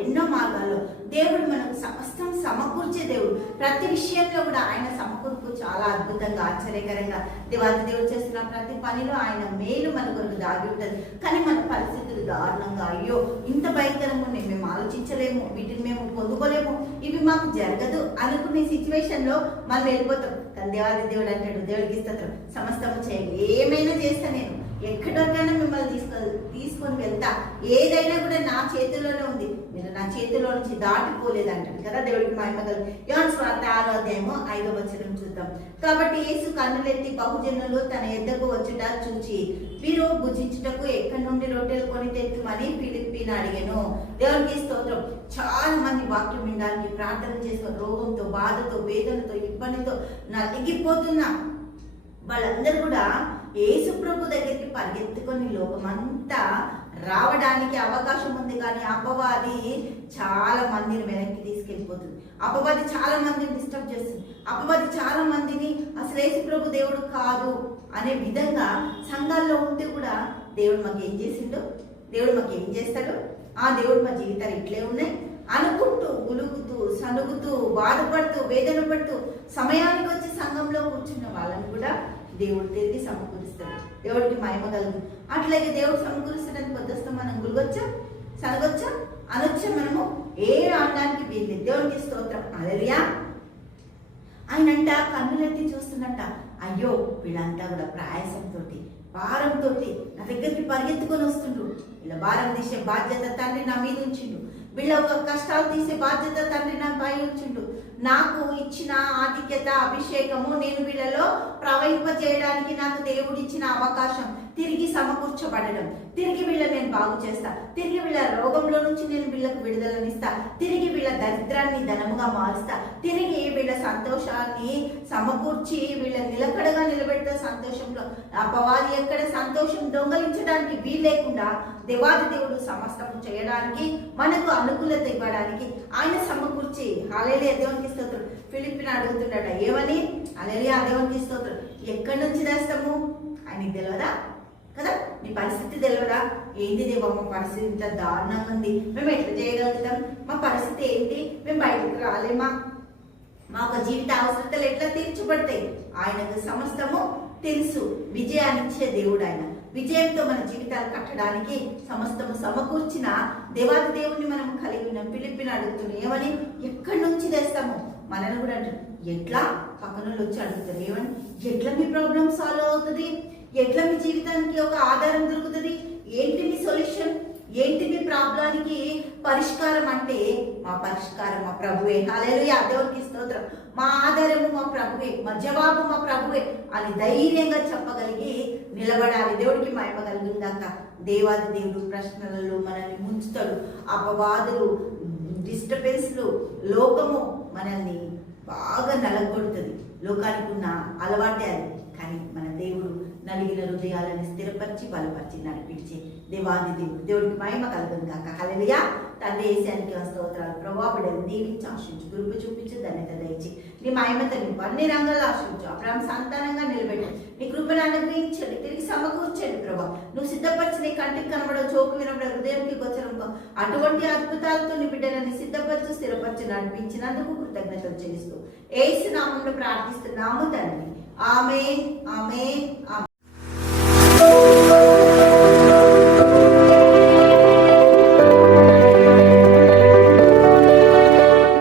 ఎన్నో మార్గాల్లో దేవుడు మనం సమస్తం సమకూర్చే దేవుడు. ప్రతి విషయంలో కూడా ఆయన సమకూర్పు చాలా అద్భుతంగా ఆశ్చర్యకరంగా దేవాది దేవుడు చేస్తున్న ప్రతి పనిలో ఆయన మేలు మన కొరకు దాగి ఉంటుంది. కానీ మన పరిస్థితులు దారుణంగా అయ్యో ఇంత భయంకరంగా ఉన్నాయి. మేము ఆలోచించలేము వీటిని మేము పొందుకోలేము. ఇవి మాకు జరగదు అనుకునే సిచ్యువేషన్లో మనం వెళ్ళిపోతాం. కానీ దేవాది దేవుడు అంటాడు దేవుడికి ఇస్తారు సమస్తము చేయండి ఏమైనా చేస్తా నేను. ఎక్కడికైనా మిమ్మల్ని తీసుకొని తీసుకొని వెళ్తా. ఏదైనా కూడా నా చేతిలోనే ఉంది. మీరు నా చేతిలో నుంచి దాటిపోలేదు అంటాడు కదా దేవుడికి మహిమగలు యోన్ స్వార్థ ఆరో అధ్యాయము ఐదో వచనం చూద్దాం. కాబట్టి యేసు కన్నులెత్తి బహుజనులు తన ఎద్దకు వచ్చుట చూచి వీరు భుజించుటకు ఎక్కడి నుండి రొట్టెలు కొని తెచ్చుమని పిలిపిని అడిగాను. దేవునికి స్తోత్రం. చాలా మంది వాక్యం వినడానికి ప్రార్థన చేసుకుని రోగంతో బాధతో వేదనతో ఇబ్బందితో నలిగిపోతున్నా వాళ్ళందరూ కూడా యేసు ప్రభు దగ్గరికి పరిగెత్తుకొని లోకమంతా రావడానికి అవకాశం ఉంది కానీ అపవాది చాలా మందిని వెనక్కి తీసుకెళ్ళిపోతుంది. అపవాది చాలా మందిని డిస్టర్బ్ చేస్తుంది. అపవాది చాలా మందిని అసలు యేసు ప్రభు దేవుడు కాదు అనే విధంగా సంఘాల్లో ఉంటే కూడా దేవుడు మాకు ఏం చేసిండు? దేవుడు మాకు ఏం చేస్తాడు? ఆ దేవుడు మా జీవితాలు ఇట్లే ఉన్నాయి. అనుకుంటూ ఉలుగుతూ సనుగుతూ బాధపడుతూ వేదన పడుతూ సమయానికి వచ్చి సంఘంలో కూర్చున్న వాళ్ళని కూడా దేవుడు తిరిగి సమకూరుస్తాడు. దేవుడికి మహిమ కలుగుతుంది. అట్లాగే దేవుడు సమకూరుస్తున్నది పొద్దుస్తాం మనం గులగొచ్చా? సనగొచ్చా అనొచ్చా మనము? ఏ అనడానికి వీళ్ళు దేవుడికి స్తోత్రం. అలరియా ఆయనంట కన్నులెత్తి చూస్తున్నట్ట. అయ్యో వీళ్ళంతా కూడా ప్రయాసంతో భారంతో నా దగ్గరికి పరిగెత్తుకొని వస్తుండ్రు. వీళ్ళ భారం తీసే బాధ్యత తండ్రి నా మీద ఉంచిండు. వీళ్ళ ఒక కష్టాలు తీసే బాధ్యత తండ్రి నా పై నాకు ఇచ్చిన ఆధిక్యత అభిషేకము నేను వీళ్ళలో ప్రవహింపజేయడానికి నాకు దేవుడు ఇచ్చిన అవకాశం తిరిగి సమకూర్చబడడం. తిరిగి వీళ్ళని నేను బాగు చేస్తా. తిరిగి వీళ్ళ రోగంలో నుంచి నేను వీళ్ళకు విడుదలనిస్తా. తిరిగి వీళ్ళ దరిద్రాన్ని ధనముగా మారుస్తా. తిరిగి సంతోషాన్ని సమకూర్చి వీళ్ళ నిలకడగా నిలబెడతా సంతోషంలో అపవాది ఎక్కడ సంతోషం దొంగలించడానికి వీల్లేకుండా దేవాది దేవుడు సమస్తము చేయడానికి మనకు అనుకూలత ఇవ్వడానికి ఆయన సమకూర్చి హాలేలే దేవునికి స్తోత్రం. ఫిలిపిని అడుగుతున్నాడు ఏమని? అలేలియా దేవునికి స్తోత్రం. ఎక్కడి నుంచి తెస్తాము? ఆయనకి తెలియదా కదా నీ పరిస్థితి తెలియదా ఏంటి దేవా మా పరిస్థితి ఇంత దారుణంగా ఉంది. మేము ఎట్లా చేయగలుగుతాం? మా పరిస్థితి ఏంటి? మేము బయటకు రాలేమా? మాకు జీవిత అవసరతలు ఎట్లా తీర్చబడతాయి? ఆయనకు సమస్తము తెలుసు. విజయాన్ని ఇచ్చే దేవుడు ఆయన. విజయంతో మన జీవితాలు కట్టడానికి సమస్తము సమకూర్చిన దేవాది దేవుని మనం కలిగి ఉన్నాం. పిలిపిని అడుగుతున్నాం ఏమని? ఎక్కడి నుంచి తెస్తాము? మనల్ని కూడా అంటారు. ఎట్లా? పక్కన వచ్చి అడుగుతారు. ఏమని? ఎట్లా మీ ప్రాబ్లం సాల్వ్ అవుతుంది? ఎట్లా మీ జీవితానికి ఒక ఆధారం దొరుకుతుంది? ఏంటి మీ సొల్యూషన్? ఏంటి మీ ప్రాబ్లానికి పరిష్కారం అంటే? మా పరిష్కారం మా ప్రభువే. హాలేలుయా దేవునికి స్తోత్రం. మా ఆధారము మా ప్రభువే. మా జవాబు మా ప్రభువే అని ధైర్యంగా చెప్పగలిగి నిలబడాలి. దేవుడికి మహిమ కలిగిందాక దేవాది దేవుడు ప్రశ్నలలో మనల్ని ముంచుతాడు. అపవాదులు డిస్టర్బెన్స్లు లోకము మనల్ని బాగా నలగొడుతుంది. లోకానికి ఉన్న అలవాటే అది. కానీ మన నలిగిన హృదయాలను స్థిరపరిచి బలపరిచి నడిపించే దేవాది దేవుడు. దేవుడికి మహిమ కలుగును కాక హలలియా తండ్రి ఏసానికి స్తోత్రాలు. ప్రభావిడని దీవించి ఆశించు గురుపు చూపించు ధన్యత దయచి. నీ మహిమత నింపు అన్ని రంగాలు ఆశించు. అప్పుడు సంతానంగా నిలబెట్టు. నీ కృపను అనుగ్రహించండి. తిరిగి సమకూర్చండి ప్రభా. నువ్వు సిద్ధపరిచి నీ కంటికి కనబడ చోకు వినబడ హృదయంకి గోచరం అటువంటి అద్భుతాలతో నీ బిడ్డలని సిద్ధపరచు స్థిరపరచు నడిపించినందుకు కృతజ్ఞతలు చెల్లిస్తూ. ఏసు నామంలో ప్రార్థిస్తున్నాము తండ్రి. ఆమె ఆమె